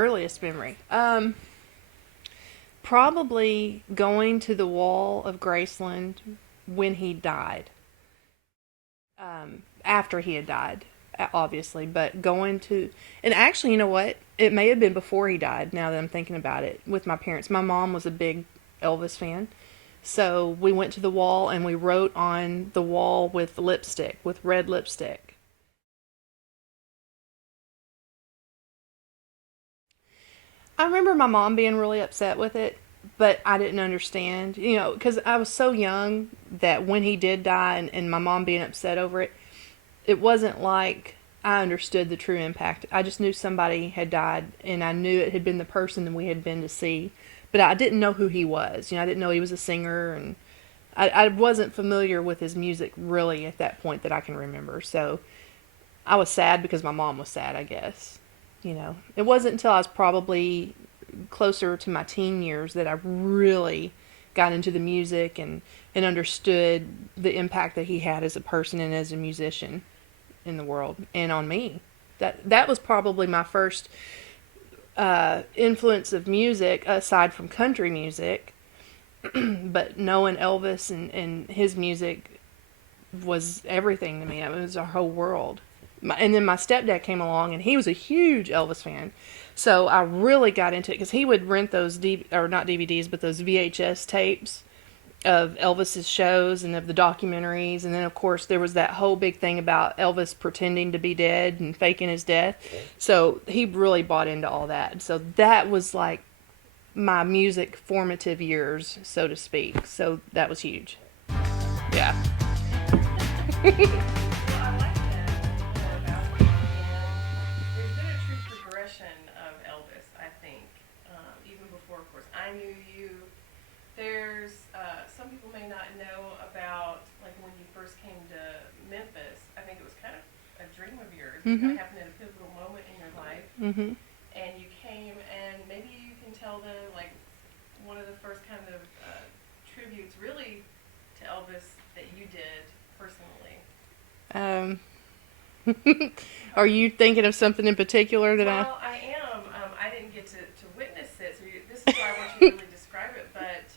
earliest memory. Probably going to the wall of Graceland when he died. After he had died, obviously, but going to, and actually, you know what? It may have been before he died, now that I'm thinking about it, with my parents. My mom was a big Elvis fan. So we went to the wall and we wrote on the wall with lipstick, with red lipstick. I remember my mom being really upset with it, but I didn't understand, because I was so young that when he did die and my mom being upset over it, it wasn't like I understood the true impact. I just knew somebody had died and I knew it had been the person that we had been to see, but I didn't know who he was. I didn't know he was a singer, and I wasn't familiar with his music really at that point that I can remember. So I was sad because my mom was sad, I guess. It wasn't until I was probably closer to my teen years that I really got into the music and understood the impact that he had as a person and as a musician in the world and on me. That was probably my first influence of music aside from country music. But knowing Elvis and his music was everything to me. It was our whole world. And then my stepdad came along, and he was a huge Elvis fan. So I really got into it because he would rent those or not DVDs, but those VHS tapes of Elvis's shows and of the documentaries. And then of course there was that whole big thing about Elvis pretending to be dead and faking his death. So he really bought into all that. So that was like my music formative years, so to speak. So that was huge. Yeah. Well, I like that more about it. And there's been a true progression of Elvis, I think. Even before, of course, I knew you. There's some people may not know about like when you first came to Memphis. I think it was kind of a dream of yours. It kind Mhm. of happened at a pivotal moment in your life, Mhm. and you came, and maybe you can tell the like one of the first kind of tributes really to Elvis that you did personally. Um. Are you thinking of something in particular that I? Well, I am. I didn't get to witness it, so this is why I want you to really describe it. But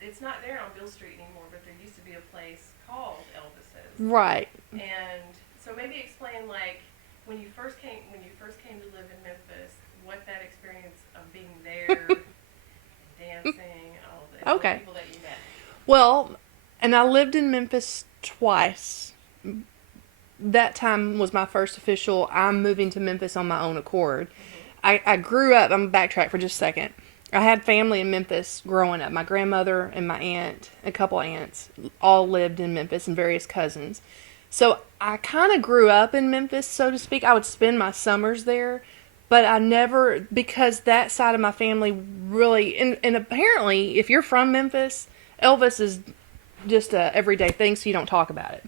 it's not there on Bill Street anymore. But there used to be a place called Elvis's, Right. and so maybe explain like when you first came to live in Memphis, what that experience of being there, dancing, all the Okay. people that you met. Well, and I lived in Memphis twice. That time was my first official. I'm moving to Memphis on my own accord. Hmm. I grew up. I'm gonna backtrack for just a second. I had family in Memphis growing up. My grandmother and my aunt, a couple aunts, all lived in Memphis, and various cousins. So I kind of grew up in Memphis, so to speak. I would spend my summers there, but I never, because that side of my family really, and apparently, if you're from Memphis, Elvis is just a everyday thing, so you don't talk about it.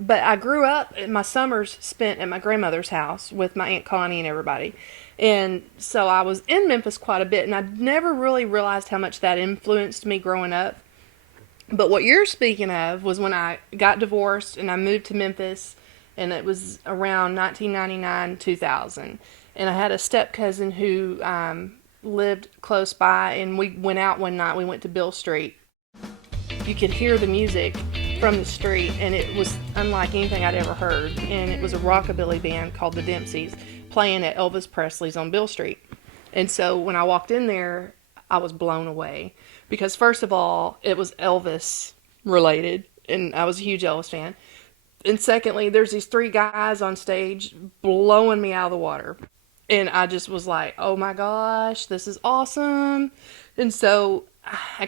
But I grew up, my summers spent at my grandmother's house with my Aunt Connie and everybody. And so I was in Memphis quite a bit, and I never really realized how much that influenced me growing up. But what you're speaking of was when I got divorced and I moved to Memphis, and it was around 1999, 2000. And I had a step cousin who lived close by, and we went out one night. We went to Bill Street. You could hear the music from the street, and it was unlike anything I'd ever heard. And it was a rockabilly band called the Dempseys playing at Elvis Presley's on Bill Street. And so when I walked in there, I was blown away because first of all, it was Elvis related, and I was a huge Elvis fan. And secondly, there's these three guys on stage blowing me out of the water. And I just was like, "Oh my gosh, this is awesome." And so I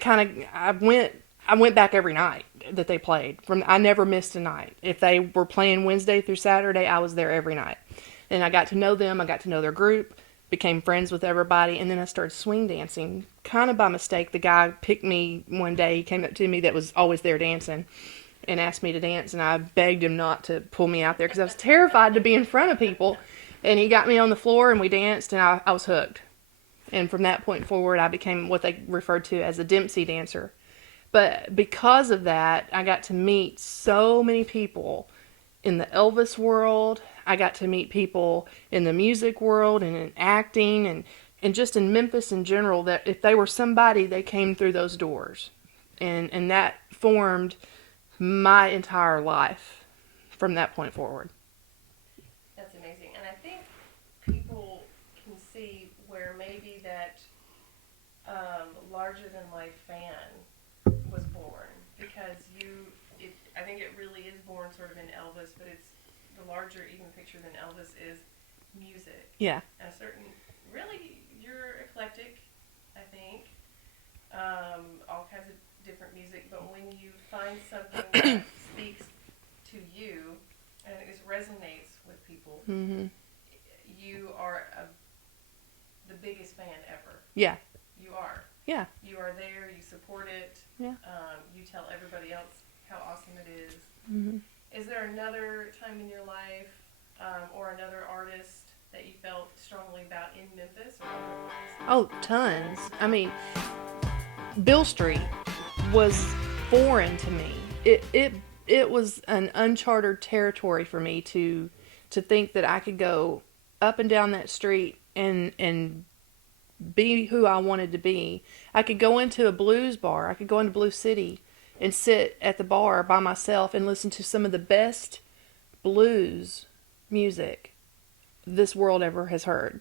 went back every night that they played. I never missed a night. If they were playing Wednesday through Saturday, I was there every night. And I got to know them, I got to know their group, became friends with everybody, and then I started swing dancing kind of by mistake. The guy picked me one day. He came up to me that was always there dancing and asked me to dance, and I begged him not to pull me out there because I was terrified to be in front of people. And he got me on the floor and we danced, and I was hooked. And from that point forward, I became what they referred to as a Dempsey dancer. But because of that, I got to meet so many people in the Elvis world. I got to meet people in the music world and in acting and just in Memphis in general that if they were somebody, they came through those doors. And that formed my entire life from that point forward. That's amazing. And I think people can see where maybe that larger than life fan was born because I think it really is born sort of in Elvis, but it's the larger even picture than Elvis is music. Yeah. And really, you're eclectic, I think. All kinds of different music, but when you find something that speaks to you and it resonates with people, Mm-hmm. you are the biggest fan ever. Yeah. You are. Yeah. You are there. You support it. Yeah. You tell everybody else how awesome it is. Mm-hmm. Is there another time in your life or another artist that you felt strongly about in Memphis or otherwise? Oh, tons. I mean, Bill Street was foreign to me. It was an uncharted territory for me to think that I could go up and down that street and be who I wanted to be. I could go into a blues bar. I could go into Blue City and sit at the bar by myself and listen to some of the best blues music this world ever has heard.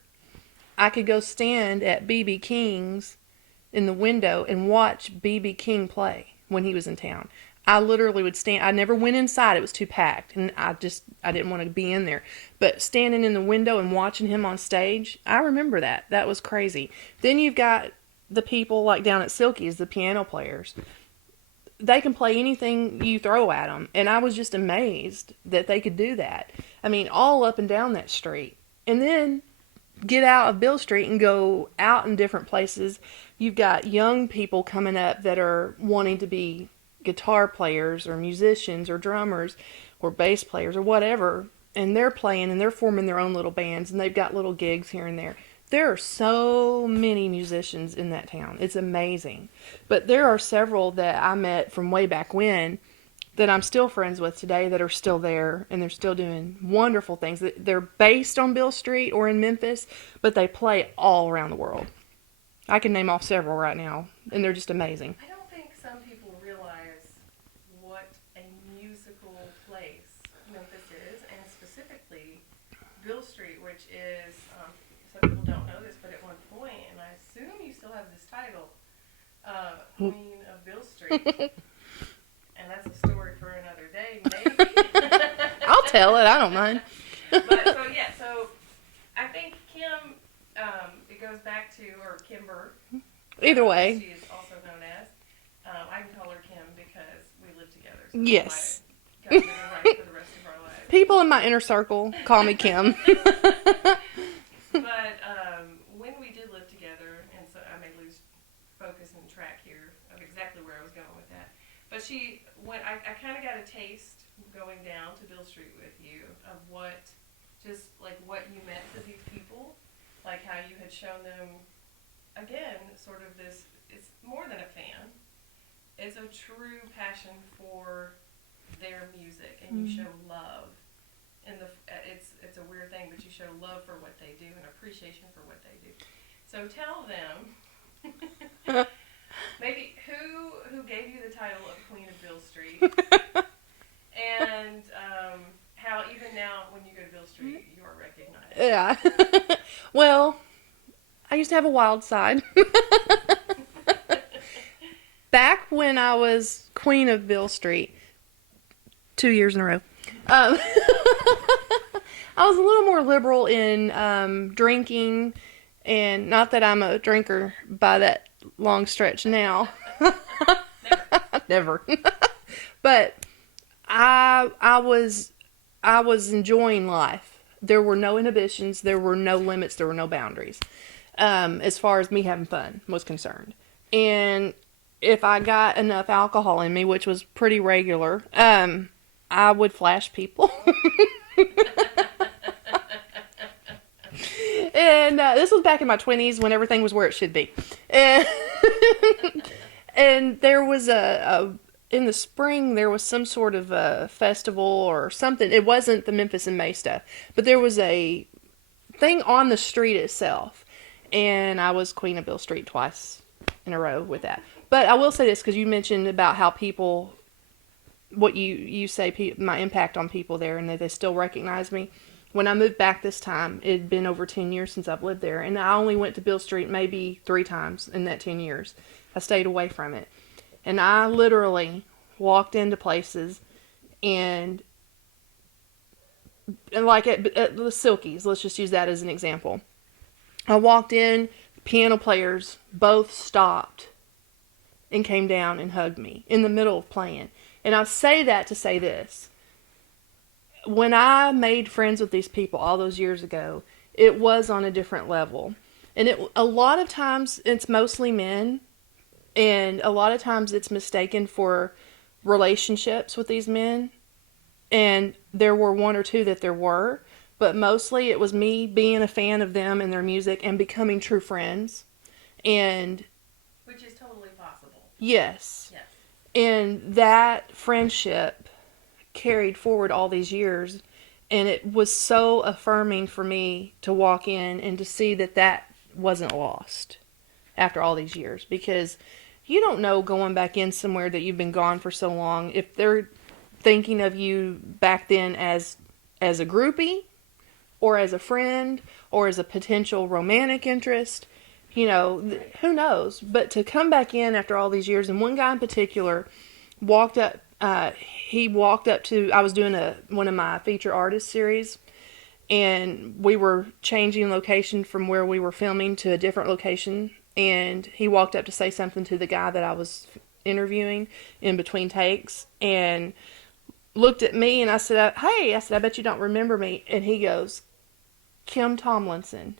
I could go stand at B.B. King's in the window and watch B.B. King play when he was in town. I literally would stand. I never went inside. It was too packed, and I didn't want to be in there. But standing in the window and watching him on stage, I remember that. That was crazy. Then you've got the people like down at Silky's, the piano players. They can play anything you throw at them, and I was just amazed that they could do that. I mean, all up and down that street. And then get out of Bill Street and go out in different places. You've got young people coming up that are wanting to be guitar players or musicians or drummers or bass players or whatever, and they're playing and they're forming their own little bands and they've got little gigs here and there. There are so many musicians in that town. It's amazing. But there are several that I met from way back when that I'm still friends with today that are still there and they're still doing wonderful things. They're based on Bill Street or in Memphis, but they play all around the world. I can name off several right now, and they're just amazing. I don't think some people realize what a musical place Memphis is, and specifically Bill Street, which is, some people don't know this, but at one point, and I assume you still have this title, Queen of Bill Street. And that's a story for another day, maybe. I'll tell it. I don't mind. So I think Kim, it goes back to, or Kimber. Either way. She is also known as. I can call her Kim because we live together. So Yes. got living right for the rest of our lives. People in my inner circle call me Kim. But when we did live together, and so I may lose focus and track here of exactly where I was going with that. But I kind of got a taste going down to Bill Street with you of what you meant to these people, like how you had shown them, again, sort of this, it's more than a fan. It's a true passion for their music, and you show love. It's a weird thing, but you show love for what they do and appreciation for what they do. So tell them, maybe who gave you the title of Queen of Bill Street, and how even now when you go to Bill Street you are recognized. Yeah. Well, I used to have a wild side. Back when I was Queen of Bill Street, 2 years in a row, I was a little more liberal in drinking, and not that I'm a drinker by that long stretch now. Never. But I was enjoying life. There were no inhibitions, there were no limits, there were no boundaries, as far as me having fun was concerned. And if I got enough alcohol in me, which was pretty regular, I would flash people. And this was back in my 20s when everything was where it should be. And there was a in the spring there was some sort of a festival or something. It wasn't the Memphis and May stuff, but there was a thing on the street itself, and I was Queen of Bill Street twice in a row with that. But I will say this because you mentioned about how people, what you say, my impact on people there, and that they still recognize me. When I moved back this time, it had been over 10 years since I've lived there, and I only went to Bill Street maybe 3 times in that 10 years. I stayed away from it. And I literally walked into places and like at the Silkies, let's just use that as an example. I walked in, piano players both stopped and came down and hugged me in the middle of playing. And I say that to say this. When I made friends with these people all those years ago, it was on a different level. And a lot of times it's mostly men, and a lot of times it's mistaken for relationships with these men. And there were one or two that there were, but mostly it was me being a fan of them and their music and becoming true friends. And which is totally possible. yes. Yes. And that friendship carried forward all these years, and it was so affirming for me to walk in and to see that that wasn't lost after all these years, because you don't know going back in somewhere that you've been gone for so long if they're thinking of you back then as a groupie or as a friend or as a potential romantic interest. You know, who knows? But to come back in after all these years, and one guy in particular walked up. He walked up to. I was doing one of my feature artist series, and we were changing location from where we were filming to a different location. And he walked up to say something to the guy that I was interviewing in between takes, and looked at me, and I said, "Hey," I said, "I bet you don't remember me." And he goes, "Kim Tomlinson."